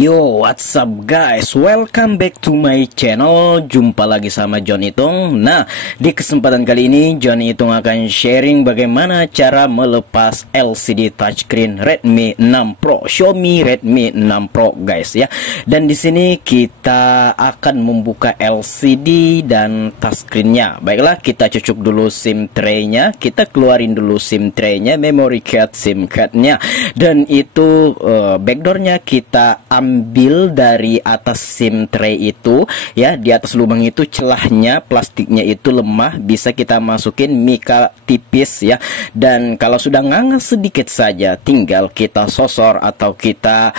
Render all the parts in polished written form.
Yo, what's up guys? Welcome back to my channel. Jumpa lagi sama John Itong. Nah, di kesempatan kali ini John Itong akan sharing bagaimana cara melepas LCD touchscreen Redmi 6 Pro, Xiaomi Redmi 6 Pro guys ya. Dan di sini kita akan membuka LCD dan touchscreennya. Baiklah, kita cocok dulu SIM tray-nya. Kita keluarin dulu SIM tray-nya, memory card, SIM card-nya. Dan itu backdoor-nya kita ambil dari atas SIM tray itu ya. Di atas lubang itu celahnya, plastiknya itu lemah, bisa kita masukin mika tipis ya. Dan kalau sudah ngangas sedikit saja, tinggal kita sosor atau kita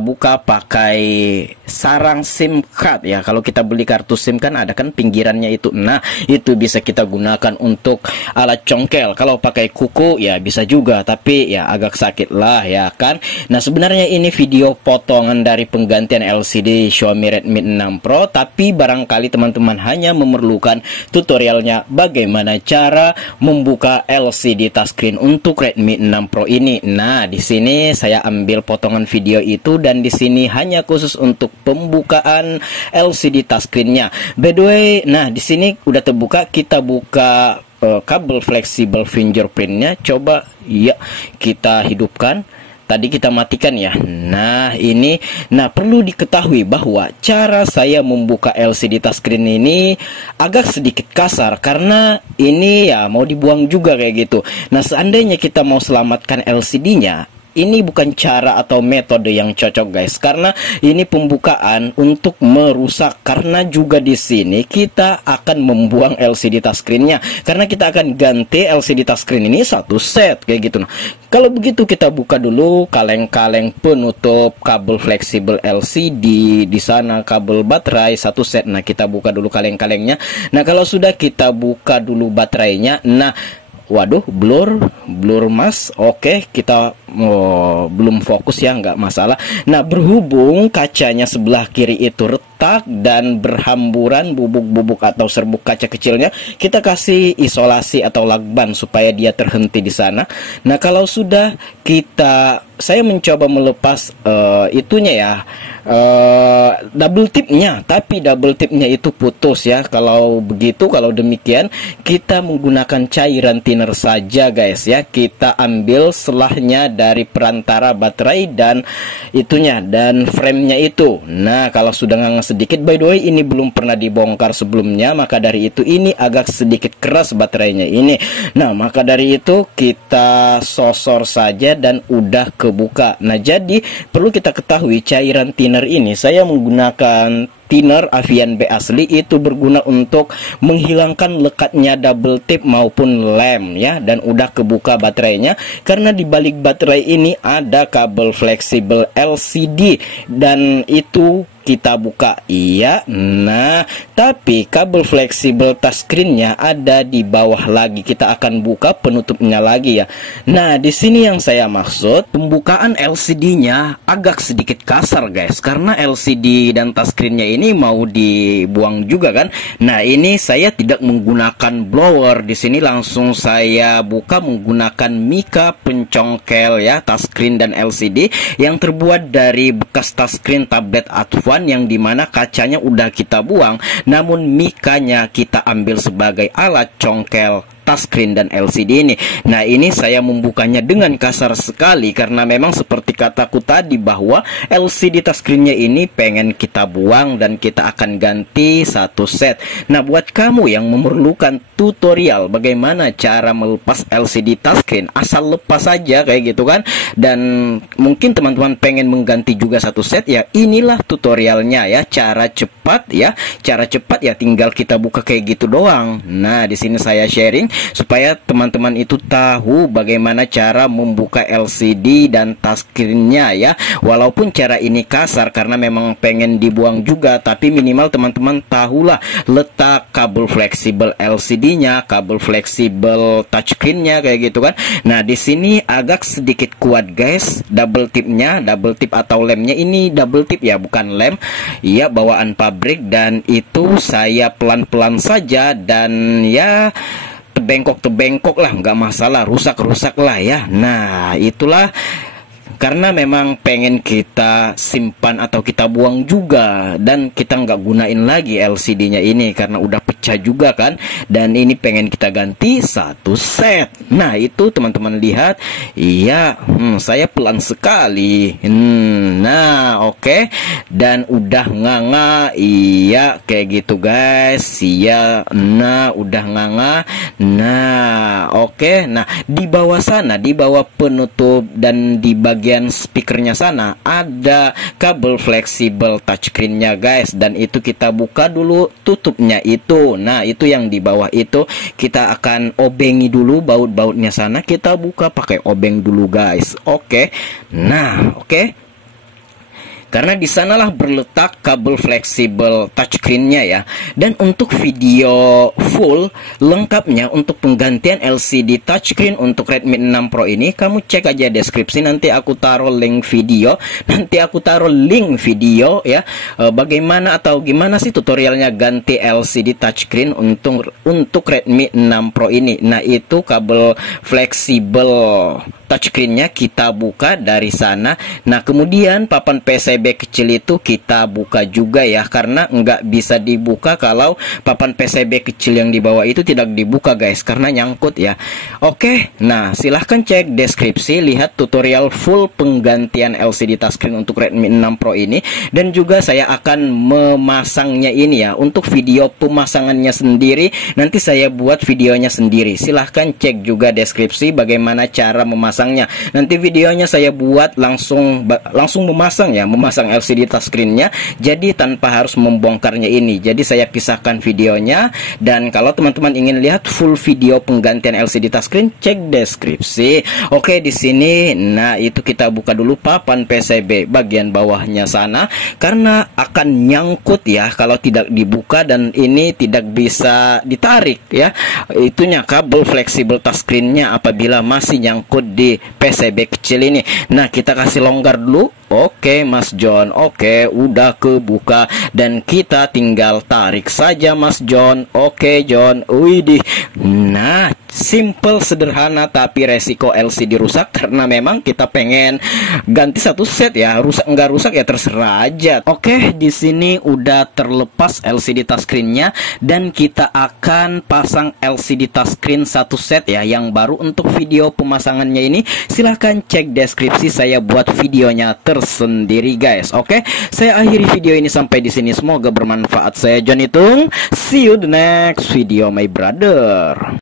buka pakai sarang SIM card ya. Kalau kita beli kartu SIM kan ada kan pinggirannya itu. Nah, itu bisa kita gunakan untuk alat congkel. Kalau pakai kuku ya bisa juga, tapi ya agak sakit lah ya kan. Nah, sebenarnya ini video potongan dari penggantian LCD Xiaomi Redmi 6 Pro, tapi barangkali teman-teman hanya memerlukan tutorialnya bagaimana cara membuka LCD touchscreen untuk Redmi 6 Pro ini. Nah, di sini saya ambil potongan video itu dan di sini hanya khusus untuk pembukaan LCD touchscreen-nya. By the way, nah di sini udah terbuka, kita buka kabel fleksibel fingerprint-nya. Coba ya, kita hidupkan. Tadi kita matikan ya. Nah ini, nah perlu diketahui bahwa cara saya membuka LCD touchscreen ini agak sedikit kasar karena ini ya mau dibuang juga kayak gitu. Nah, seandainya kita mau selamatkan LCD-nya, ini bukan cara atau metode yang cocok guys, karena ini pembukaan untuk merusak. Karena juga di sini kita akan membuang LCD touchscreen-nya, karena kita akan ganti LCD touchscreen ini satu set kayak gitu. Nah, kalau begitu kita buka dulu kaleng-kaleng penutup kabel fleksibel LCD, di sana kabel baterai satu set. Nah, kita buka dulu kaleng-kalengnya. Nah, kalau sudah kita buka dulu baterainya, nah waduh, blur mas. Oke, kita belum fokus ya, nggak masalah. Nah, berhubung kacanya sebelah kiri itu retak dan berhamburan bubuk-bubuk atau serbuk kaca kecilnya, kita kasih isolasi atau lakban supaya dia terhenti di sana. Nah, kalau sudah saya mencoba melepas itunya ya, double tipnya, tapi double tipnya itu putus ya. Kalau begitu, kalau demikian kita menggunakan cairan thinner saja guys ya. Kita ambil selahnya dari perantara baterai dan itunya dan framenya itu. Nah, kalau sudah ngangas sedikit, by the way ini belum pernah dibongkar sebelumnya, maka dari itu ini agak sedikit keras baterainya ini. Nah, maka dari itu kita sosor saja dan udah kebuka. Nah, jadi perlu kita ketahui cairan thinner ini saya menggunakan thinner Avian B asli, itu berguna untuk menghilangkan lekatnya double tip maupun lem ya. Dan udah kebuka baterainya, karena di balik baterai ini ada kabel fleksibel LCD dan itu kita buka iya. Nah, tapi kabel fleksibel touchscreen-nya ada di bawah lagi. Kita akan buka penutupnya lagi ya. Nah, di sini yang saya maksud, pembukaan LCD-nya agak sedikit kasar guys, karena LCD dan touchscreen-nya ini mau dibuang juga kan. Nah, ini saya tidak menggunakan blower. Di sini langsung saya buka menggunakan mika pencongkel ya, touchscreen dan LCD yang terbuat dari bekas touchscreen tablet Advan, yang dimana kacanya udah kita buang, namun mikanya kita ambil sebagai alat congkel touchscreen dan LCD ini. Nah, ini saya membukanya dengan kasar sekali karena memang seperti kataku tadi bahwa LCD touchscreen-nya ini pengen kita buang dan kita akan ganti satu set. Nah, buat kamu yang memerlukan tutorial bagaimana cara melepas LCD touchscreen, asal lepas saja kayak gitu kan, dan mungkin teman-teman pengen mengganti juga satu set ya, inilah tutorialnya ya. Cara cepat ya, tinggal kita buka kayak gitu doang. Nah, di sini saya sharing supaya teman-teman itu tahu bagaimana cara membuka LCD dan touchscreen-nya ya. Walaupun cara ini kasar karena memang pengen dibuang juga, tapi minimal teman-teman tahulah letak kabel fleksibel LCD-nya, kabel fleksibel touchscreen-nya kayak gitu kan. Nah, di sini agak sedikit kuat guys, double tipnya, double tip atau lemnya ini double tip ya, bukan lem ya, bawaan pabrik. Dan itu saya pelan-pelan saja dan ya tebengkok lah, nggak masalah, rusak lah ya. Nah, itulah karena memang pengen kita simpan atau kita buang juga, dan kita nggak gunain lagi LCD-nya ini karena udah pecah juga kan, dan ini pengen kita ganti satu set. Nah itu teman-teman lihat, iya, saya pelan sekali. Nah oke, dan udah nganga, iya kayak gitu guys, iya. Nah udah nganga. Nah oke, nah di bawah sana, di bawah penutup dan di bagian speakernya sana ada kabel fleksibel touchscreen-nya guys, dan itu kita buka dulu tutupnya itu. Nah itu yang di bawah itu kita akan obengi dulu baut-bautnya sana, kita buka pakai obeng dulu guys. Oke. Nah oke, karena di sanalah berletak kabel fleksibel touchscreen-nya ya. Dan untuk video full lengkapnya untuk penggantian LCD touchscreen untuk Redmi 6 Pro ini, kamu cek aja deskripsi, nanti aku taruh link video. Ya, bagaimana atau gimana sih tutorialnya ganti LCD touchscreen untuk Redmi 6 Pro ini. Nah itu kabel fleksibel touchscreen-nya kita buka dari sana. Nah kemudian papan PCB kecil itu kita buka juga ya, karena nggak bisa dibuka kalau papan PCB kecil yang di bawah itu tidak dibuka guys, karena nyangkut ya. Oke, nah silahkan cek deskripsi, lihat tutorial full penggantian LCD touchscreen untuk Redmi 6 Pro ini, dan juga saya akan memasangnya ini ya. Untuk video pemasangannya sendiri nanti saya buat videonya sendiri, silahkan cek juga deskripsi bagaimana cara memasang. Nanti videonya saya buat langsung memasang ya, memasang LCD touchscreen-nya, jadi tanpa harus membongkarnya ini. Jadi saya pisahkan videonya, dan kalau teman-teman ingin lihat full video penggantian LCD touchscreen, cek deskripsi. Oke, di sini nah itu kita buka dulu papan PCB bagian bawahnya sana, karena akan nyangkut ya kalau tidak dibuka, dan ini tidak bisa ditarik ya. Itunya kabel fleksibel touchscreen-nya apabila masih nyangkut di PCB kecil ini. Nah kita kasih longgar dulu. Oke Mas John, oke udah kebuka, dan kita tinggal tarik saja Mas John. Oke John, widih. Nah simple, sederhana, tapi resiko LCD rusak karena memang kita pengen ganti satu set ya. Rusak nggak rusak ya terserah aja. Oke, di sini udah terlepas LCD touchscreen-nya, dan kita akan pasang LCD touchscreen satu set ya, yang baru. Untuk video pemasangannya ini silahkan cek deskripsi, saya buat videonya tersendiri guys. Oke, saya akhiri video ini sampai di sini, semoga bermanfaat. Saya John Itung, see you the next video my brother.